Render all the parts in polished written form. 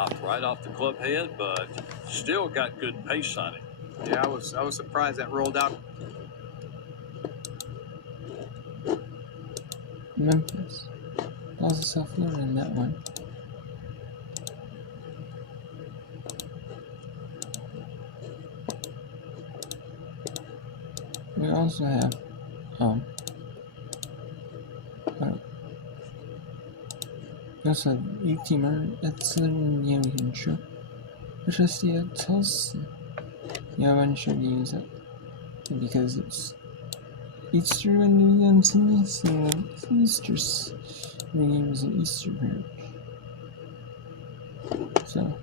Hopped right off the club head, but still got good pace on it. Yeah, I was surprised that rolled out. Memphis. Plaza South Florida in that one. We also have we also have U-Teamer at Southern Championship, which is the Tulsa. Yeah, I wasn't sure to use it because it's Easter and New Year's, so Easter's name is an Easter parent. So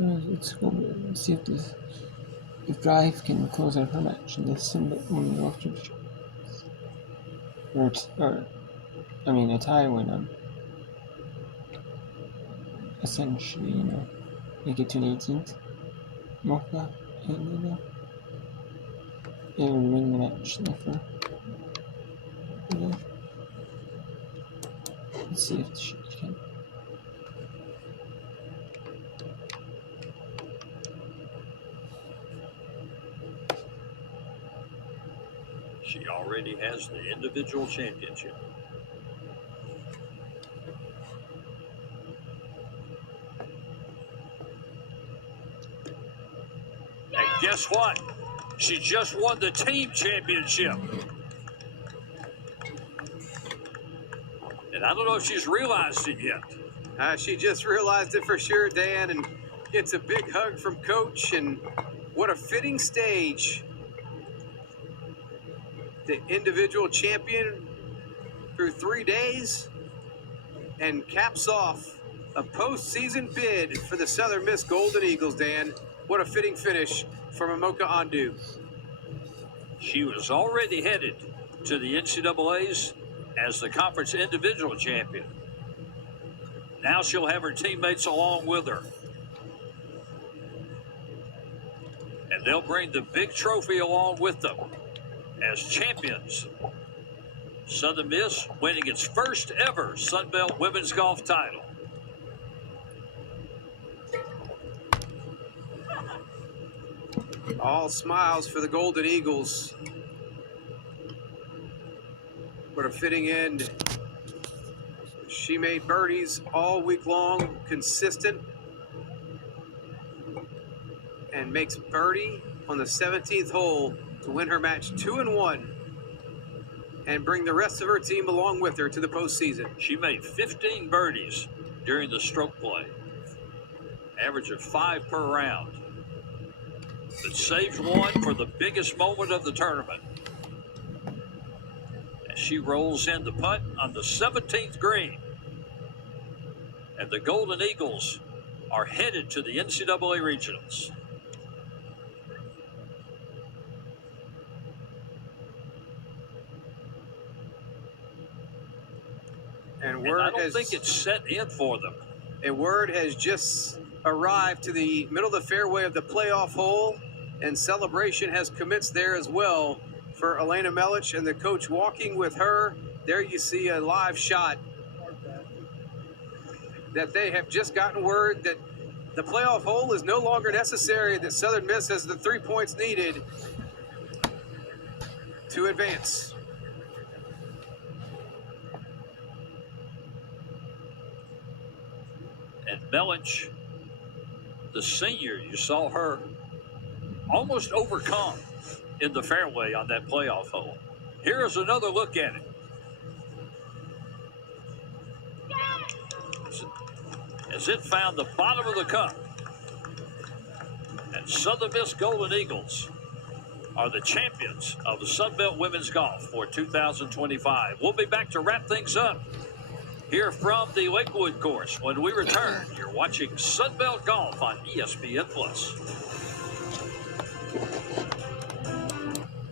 it's cool. Let's see if Drive can close out her match in the Sunday morning after the show. A tie win essentially, make it to the 18th. Mocha, and it will win the match for. Let's see if she can. She already has the individual championship. And guess what? She just won the team championship. And I don't know if she's realized it yet. She just realized it for sure, Dan, and gets a big hug from Coach. And what a fitting stage. The individual champion through 3 days and caps off a postseason bid for the Southern Miss Golden Eagles, Dan. What a fitting finish for Mocha Andu. She was already headed to the NCAAs as the conference individual champion. Now she'll have her teammates along with her. And they'll bring the big trophy along with them as champions. Southern Miss winning its first ever Sun Belt women's golf title. All smiles for the Golden Eagles. What a fitting end. She made birdies all week long, consistent, and makes birdie on the 17th hole to win her match 2-1 and bring the rest of her team along with her to the postseason. She made 15 birdies during the stroke play, average of 5 per round. But saves one for the biggest moment of the tournament. As she rolls in the putt on the 17th green. And the Golden Eagles are headed to the NCAA regionals. And I don't think it's set in for them. A word has just arrived to the middle of the fairway of the playoff hole, and celebration has commenced there as well for Elena Melich and the coach walking with her. There you see a live shot that they have just gotten word that the playoff hole is no longer necessary, that Southern Miss has the 3 points needed to advance. And Melich, the senior, you saw her almost overcome in the fairway on that playoff hole. Here is another look at it. As it found the bottom of the cup. And Southern Miss Golden Eagles are the champions of the Sun Belt Women's Golf for 2025. We'll be back to wrap things up here from the Lakewood course. When we return, you're watching Sun Belt Golf on ESPN+.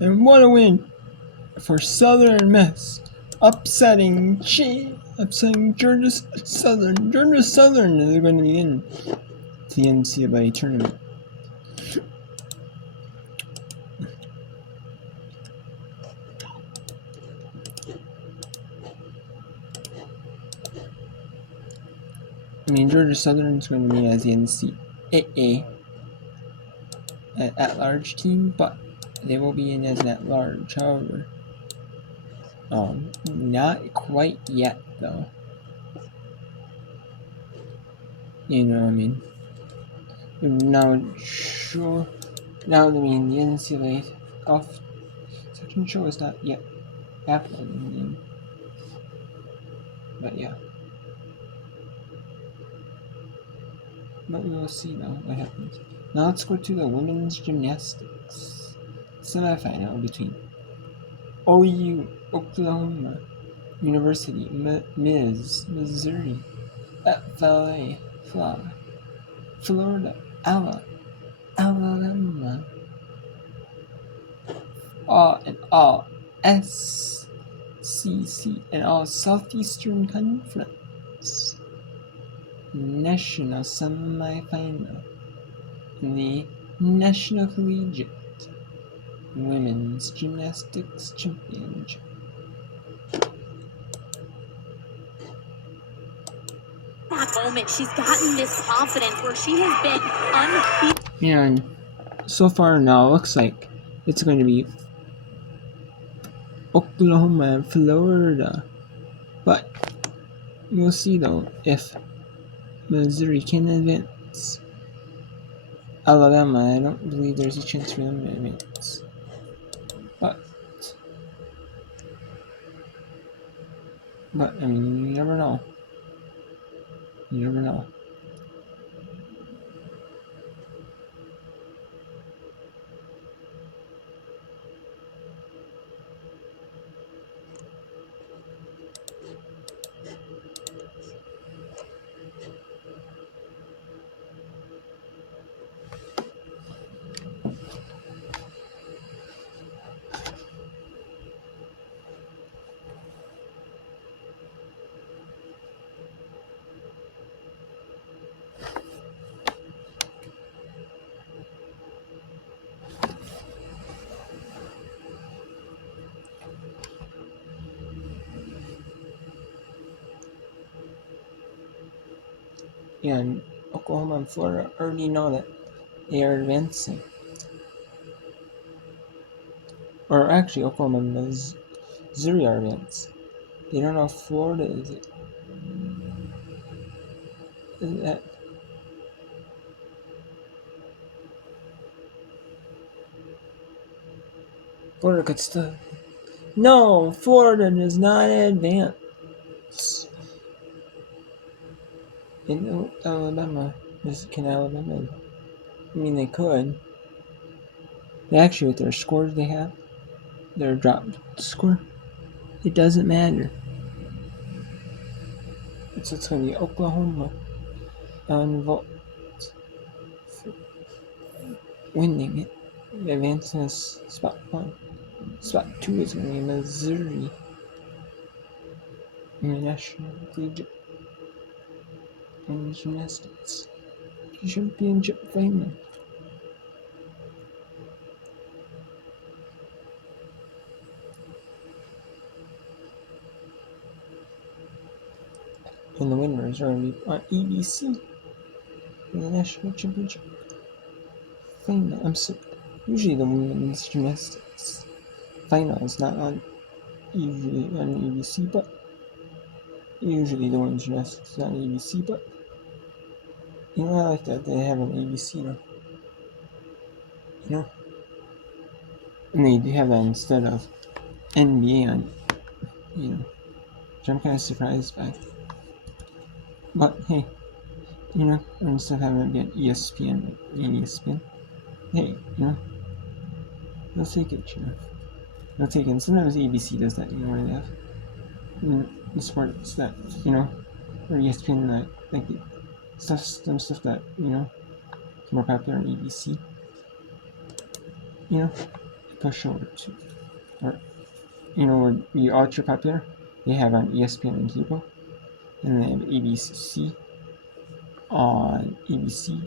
And what a win for Southern Miss, upsetting Georgia Southern. Georgia Southern is going to be in the NCAA tournament. I mean, Georgia Southern's going to be as the NCAA at-large team, but they will be in as an at-large. However, not quite yet, though. You know what I mean? Now, sure. Now, I mean, the NCAA golf section show is not yet happening. But yeah. But we will see, though, what happens. Now let's go to the women's gymnastics semifinal between OU, Oklahoma University, Missouri, FLA, Florida, Alabama, all SCC, and all Southeastern Conference national semifinal in the National Collegiate Women's Gymnastics Championship. That moment, she's gotten this confidence where she has been unbeaten. And so far now, it looks like it's going to be Oklahoma and Florida. But we'll see, though, if Missouri can advance. Alabama, I don't believe there's a chance for them to advance. But I mean, you never know. You never know. And Oklahoma and Florida already know that they are advancing. Or actually, Oklahoma and Missouri are advancing. They don't know if Florida is it. Is that Florida could still. No, Florida does not advance. In Alabama, can Alabama? I mean, they could. Actually, with their scores they have, their drop score, it doesn't matter. So it's going to be Oklahoma on vote winning it, advancing as spot 1. Spot 2 is going to be Missouri in the National Collegiate and Gymnastics Championship final. And the winners are going to be on EBC in the National Championship final. Usually the women's gymnastics final is not on usually on EBC, but usually the women's gymnastics is on EBC, but you know, I like that they have an ABC now. You know? And they do have that instead of NBA on, you know, which I'm kind of surprised by. But hey, you know, instead of having it be on ESPN, hey, you know, they'll take it, you know. They'll take it. And sometimes ABC does that, you know, where they have the sports that, you know, or ESPN, that, like, some stuff that, you know, is more popular on ABC, you know, push over to, or, you know, would be ultra popular, they have on ESPN and cable, and they have ABC on ABC.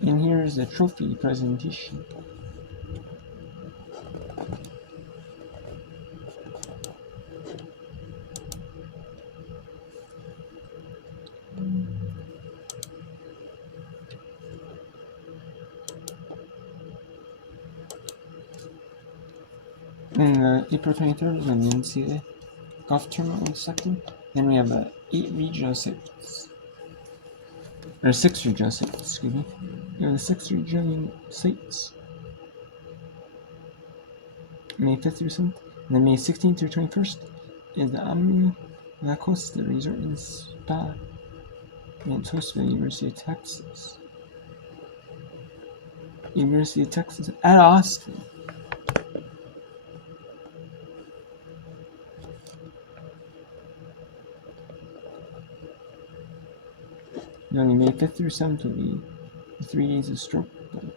And here's the trophy presentation. And April 23rd is when the NCAA golf tournament was second. Then we have 8 regional sites. Or 6 regional sites, excuse me. We have the 6 regional sites. May 5th through 7th. And then May 16th through 21st is the Omni La Costa Resort and Spa. And it's hosted by the University of Texas. University of Texas at Austin. And only May 5th through 7th will be the 3 days of stroke play.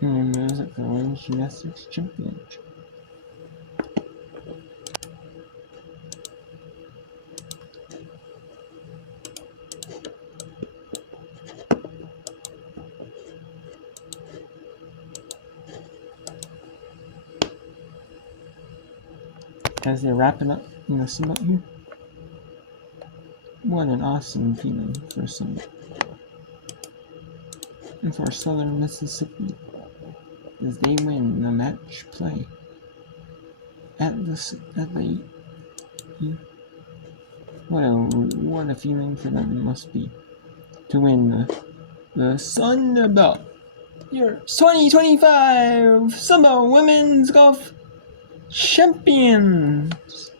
And there's the Women's Gymnastics Championship. As they're wrapping up in the summit here. What an awesome feeling for a summit. And for Southern Mississippi, as they win the match play at the what a feeling for them it must be to win the Sun Belt, your 2025 Sun Women's Golf Champions,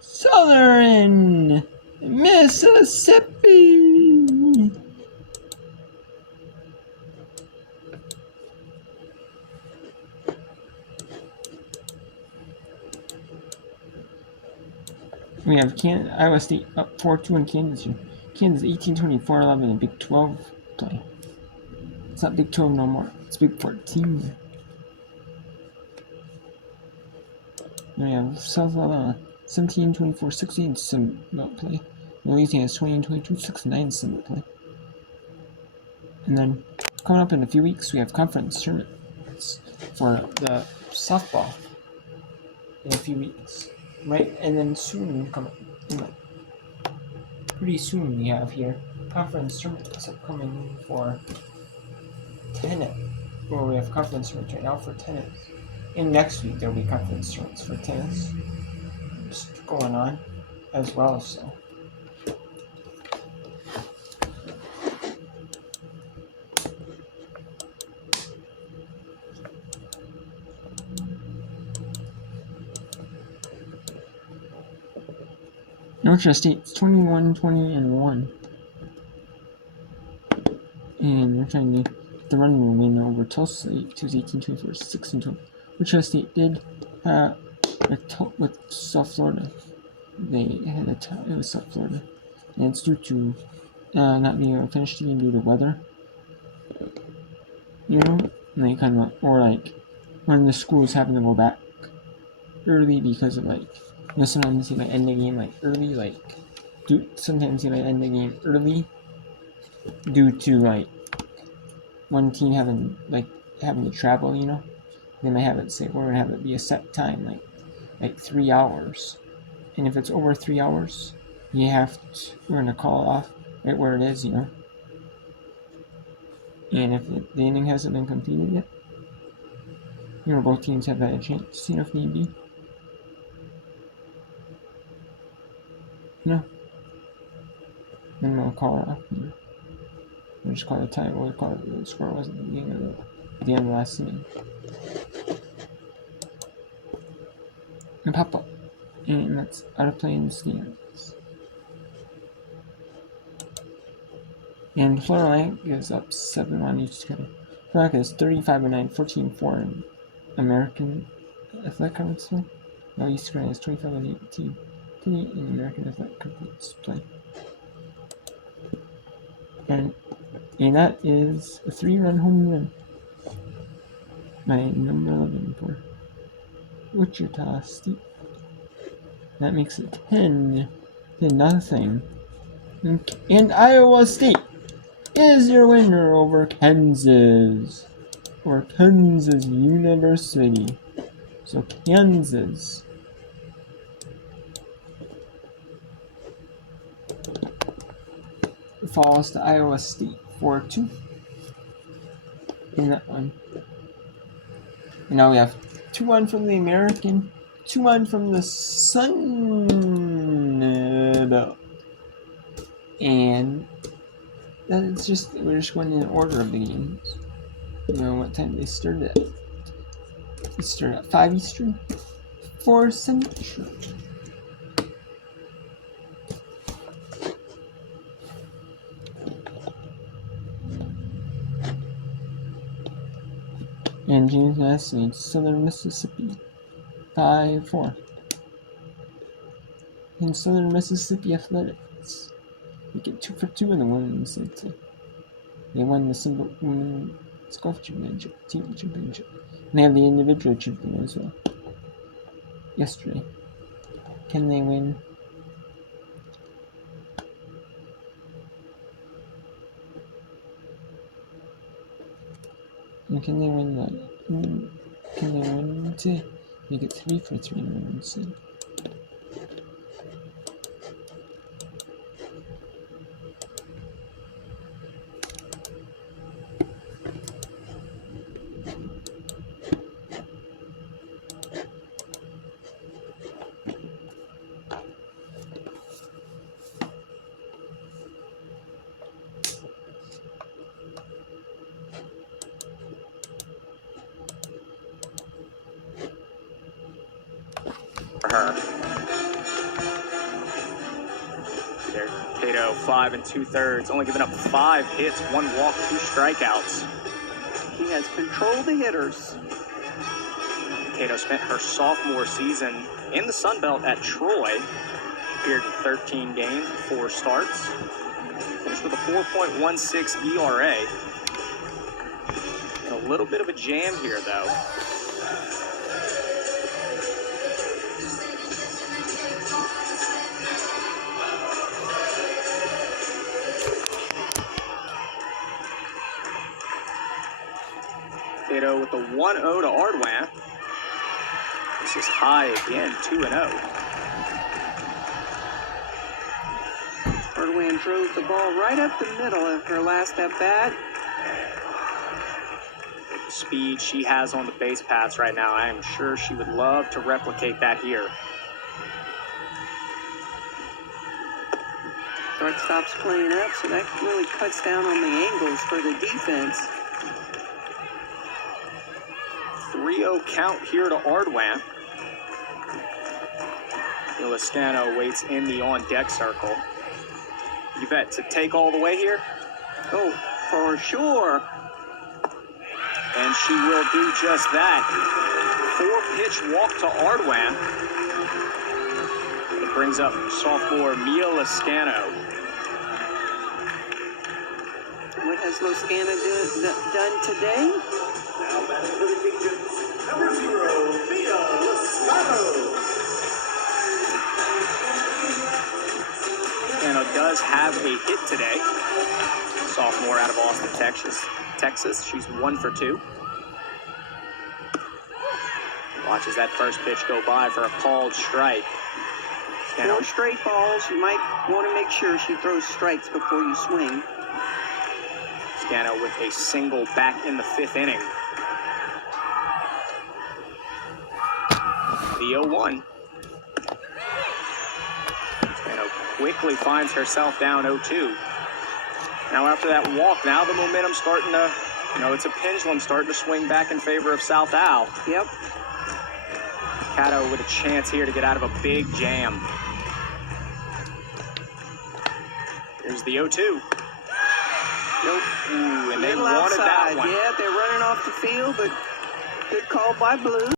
Southern Mississippi. We have Iowa State up 4-2 in Kansas here. Kansas 18-24-11 in Big 12 play. It's not Big 12 no more. It's Big 14. Then we have South Alabama 17-24-16 Sun Belt play. Louisiana is 20-22-6-9 Sun Belt play. And then coming up in a few weeks, we have conference tournaments for the softball in a few weeks. Right, and then soon, pretty soon we have here conference tournaments upcoming for tennis. Well, we have conference tournaments right now for tennis. And next week there will be conference tournaments for tennis just going on as well. So. Northwest State's 21-20-1. And they're trying to get the running win over Tulsa. It was 18-24-16-12. Northwest State did with South Florida. They had it was South Florida. And it's due to not being able to finish the game due to weather. You know? And they kind of, or like, when the schools happen to go back early because of like, you know, sometimes they might end the game like early, sometimes they might end the game early due to like one team having to travel, you know. They might have it say we're gonna have it be a set time, like 3 hours. And if it's over 3 hours, we're gonna call it off right where it is, you know. And if the inning hasn't been completed yet, you know, both teams have had a chance, you know, if need be. You know, then we'll call it off. You know. We'll just call it a tie. We'll call it the score was at the beginning of the end of the last inning. And pop up. And that's out of play in the stands. And Florida Atlantic is up 7-1 each together. Florida is 35-9, 14-4 in American Athletic Conference play. Now East Carolina is 25-18, 10-8 in American Athletic Conference play. And that is a 3-run home run by number 11 for Wichita State. That makes it 10-0. And Iowa State is your winner over Kansas. Or Kansas University. So Kansas falls to Iowa State 4-2 in that one. And now we have 2-1 from the American, 2-1 from the Sun Belt. And that's just, we're just going in order of the games. You know what time they started at. They started at 5 Eastern, 4 Central. And James Madison leads Southern Mississippi 5-4. In Southern Mississippi Athletics, they get 2 for 2 in the women's side. They won the single women's golf championship, team championship. And they have the individual champion as well. Yesterday. Can they win? And can they win that? Can they win today? They get 3 for 3 in the women's side. Her. There, Cato, 5 2/3, only giving up 5 hits, 1 walk, 2 strikeouts. He has controlled the hitters. Cato spent her sophomore season in the Sun Belt at Troy. Appeared in 13 games, 4 starts. Finished with a 4.16 ERA. And a little bit of a jam here, though. Cato with the 1-0 to Ardwan. This is high again, 2-0. Ardwan drove the ball right up the middle of her last at bat. The speed she has on the base paths right now, I am sure she would love to replicate that here. Shortstop's playing up, so that really cuts down on the angles for the defense. 3-0 count here to Ardwan. Iliscano waits in the on-deck circle. Yvette to take all the way here. Oh, for sure. And she will do just that. 4-pitch walk to Ardwan. It brings up sophomore Mia Liscano. What has Loscana done today? Now batting for the Kingdom, number 0, Mia Liscano. Liscano does have a hit today. Sophomore out of Austin, Texas. She's 1 for 2. Watches that first pitch go by for a called strike. 4 straight balls. You might want to make sure she throws strikes before you swing. Scano with a single back in the 5th inning. The 0-1. Scano quickly finds herself down 0-2. Now after that walk, now the momentum's starting to, it's a pendulum starting to swing back in favor of South Al. Yep. Caddo with a chance here to get out of a big jam. Here's the 0-2. Nope. Ooh, and they Little wanted outside. that one. Yeah, they're running off the field, but good call by Blue.